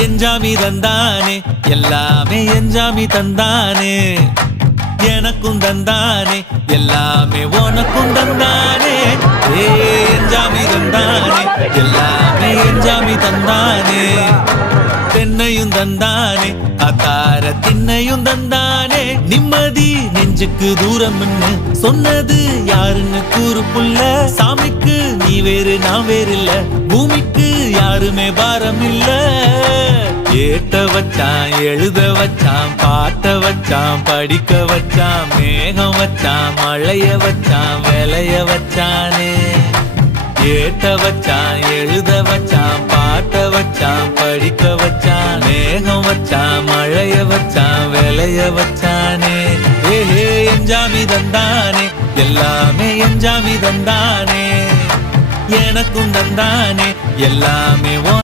எஞ்சாமி தந்தானே எல்லாமே எஞ்சாமி தந்தானே எனக்கும் தந்தானே எல்லாமே உனக்கும் தந்தானே எஞ்சாமி தந்தானே எல்லாமே எஞ்சாமி தந்தானே தென்னையும் தந்தானே அத்தார திண்ணையும் தந்தானே நிம்மதி நெஞ்சுக்கு தூரம் சொன்னது யாருன்னு கூறு புள்ள சாமிக்கு நீ வேறு நான் வேறு இல்ல பூமிக்கு யாருமே பாரம் இல்ல ஏட்ட வச்சான் எழுத வச்சான் பாட்ட வச்சான் படிக்க வச்சான் மேகம் வச்சான் மழைய வச்சான் விளைய வச்சானே ஏட்ட வச்சான் எழுத வச்சான் பாட்ட வச்சான் படிக்க வச்சான் மேகம் வச்சான் மழைய வச்சான் விளைய வச்சானே ஏஹே எஞ்சாமி தந்தானே எல்லாமே எஞ்சாமி தந்தானே எனக்கும் தந்தானே எல்லாமே